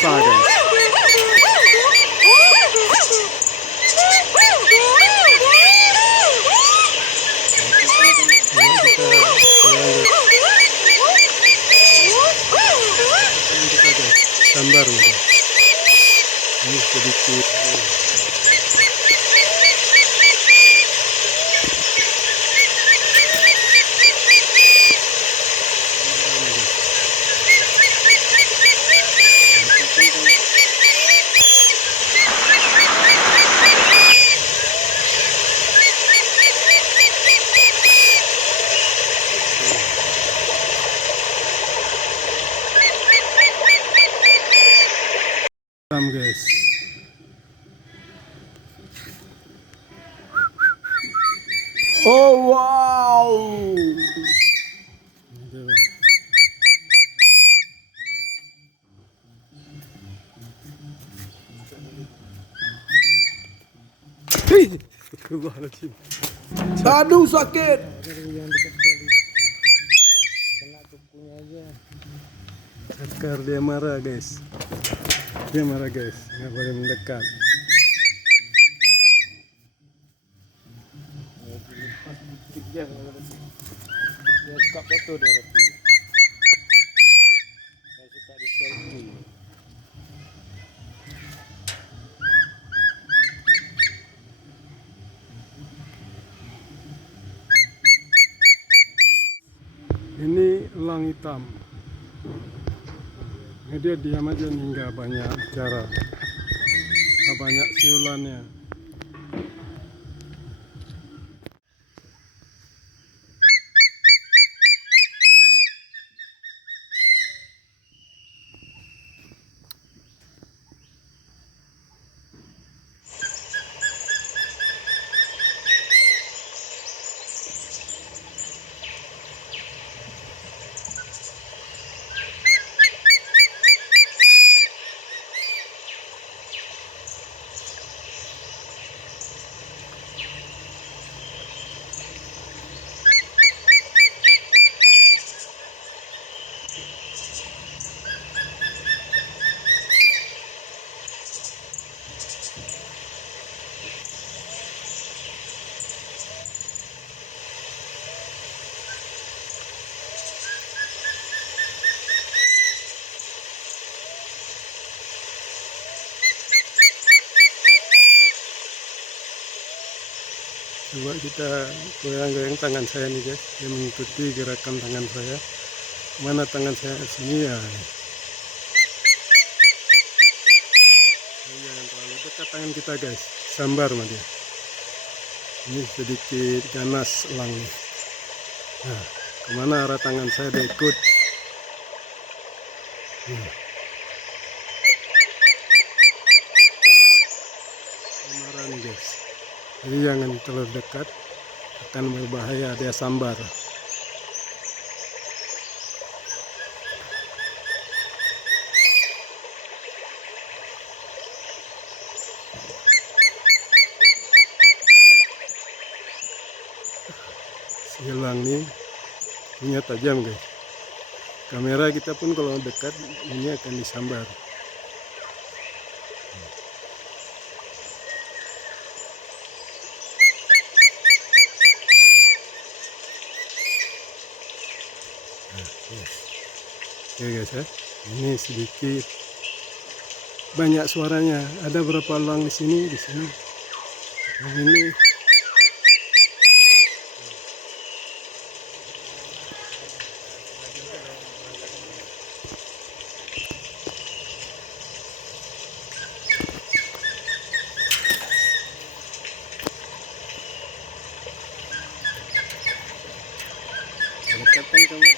Saga. Gambar ini sedikit guys. Oh wow. Aduh sakit. Sakar dia marah guys. Dia marah guys, nggak boleh mendekat. Dia suka foto dia tapi dia suka di selfie. Ini elang hitam. Ini dia diam aja nih, nggak banyak bicara, nggak banyak siulannya. Coba kita goyang-goyang tangan saya nih guys, yang mengikuti gerakan tangan saya. Mana tangan saya sini ya? Jangan terlalu dekat tangan kita guys, sambar sama dia. Ini sedikit ganas elang nih. Nah, kemana arah tangan saya dia ikut. Marah nih guys. Jadi jangan terlalu dekat, akan berbahaya, dia sambar. Si elang ini punya tajam guys. Kamera kita pun kalau dekat ini akan disambar. Oke guys ya, ini sedikit banyak suaranya. Ada berapa elang di sini? Yang ini. Dekatkan kamu.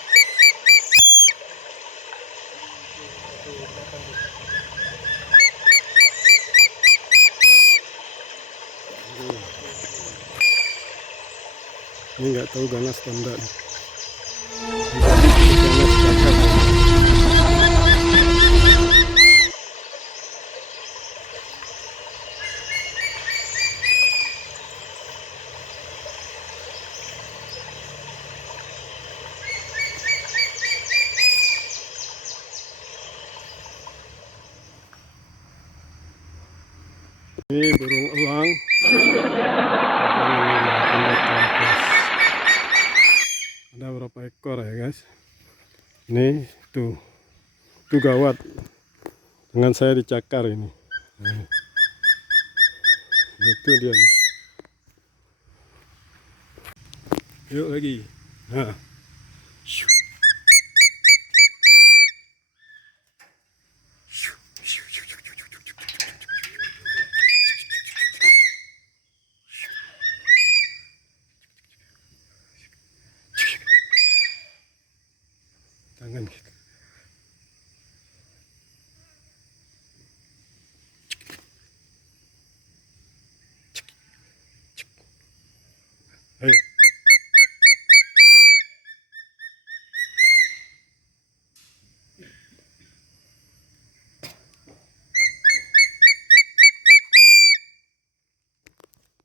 Ini nggak tahu ganas atau enggak. Ini burung elang. Ada berapa ekor ya guys? Ini tuh gawat. Dengan saya dicakar ini. Nah, itu dia nih. Yuk lagi. Nah. Tangan kita. Hei.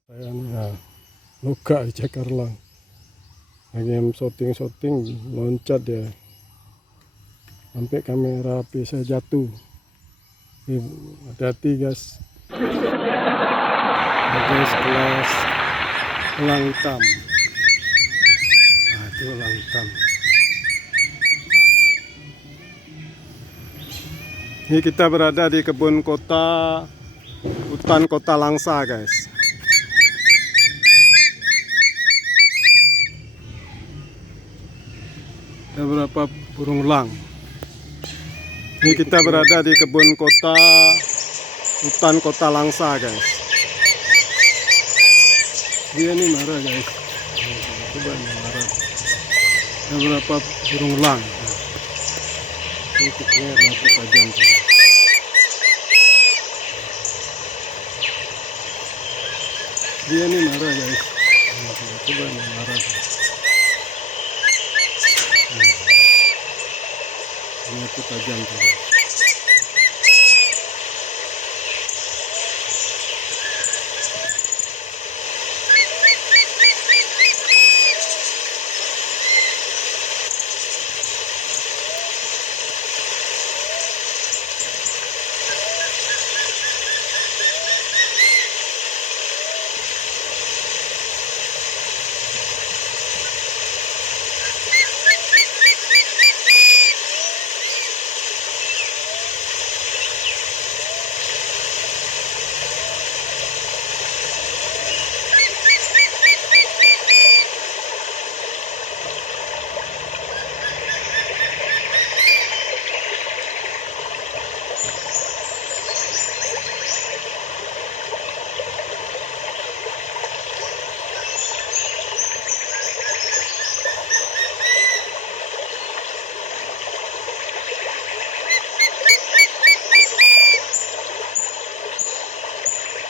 Saya luka dicakar elang. Lagi yang syuting loncat dia. Sampai kamera HP saya jatuh. Hati-hati guys. Guys, kelas elang hitam. Nah, itu elang hitam. Ini kita berada di kebun kota, hutan kota Langsa guys. Ada berapa burung elang. Ini kita berada di kebun kota, hutan kota Langsa guys. Dia ini marah guys. Coba ini marah. Ada berapa burung elang. Ini kukunya rata tajam. Dia ini marah guys. Coba ini marah. Ini tuh tajam tuh.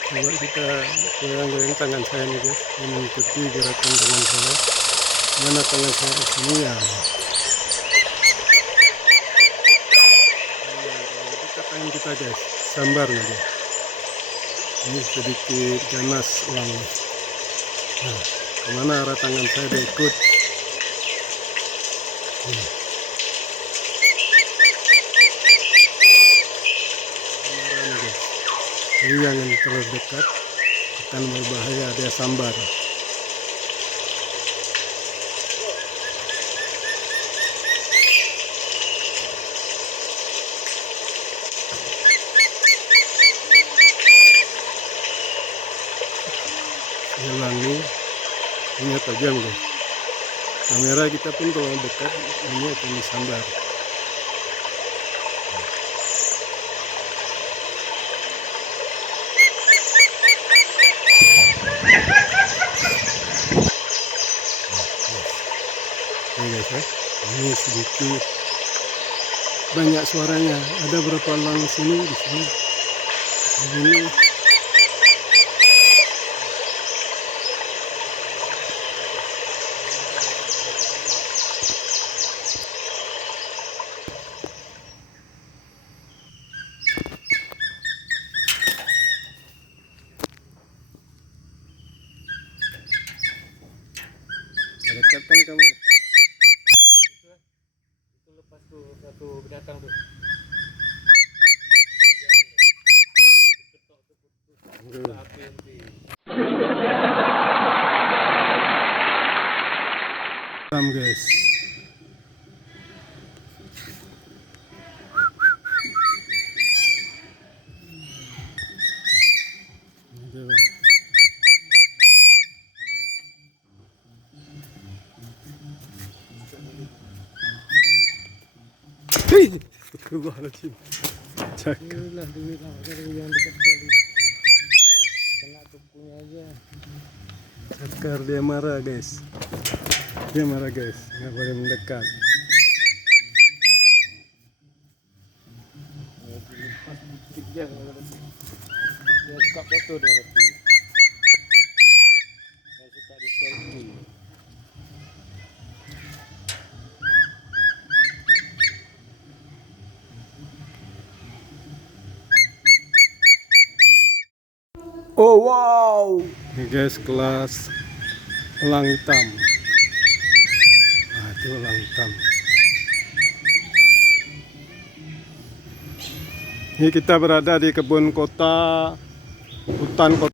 Coba kita goyang-goyang tangan saya nih guys, mengikuti gerakan tangan saya. Mana tangan saya di sini ya? Kita tangan kita guys, sambar nanti. Ini sedikit ganas elang. Nah, kemana arah tangan saya dia ikut? Jadi jangan terlalu dekat, akan berbahaya, dia sambar. Elang ini tajam guys. Kamera kita pun kalau dekat ini akan disambar. Ini guys ya, ini sedikit banyak suaranya. Ada berapa elang di sini? Ini dekatkan kamera. Itu lepas tuh satu binatang tuh. Hitam guys. Hei, Astagfirullahaladzim. Cakap. Yang dekat kali. Kena tupunya aja. Cakar dia marah guys. Dia marah guys. Nggak boleh mendekat. Dilepas dikit je. Dia suka foto dia tapi. Dia suka di selfie. Oh wow. Ini guys kelas elang hitam. Nah, itu elang hitam. Ini kita berada di kebun kota, hutan kota.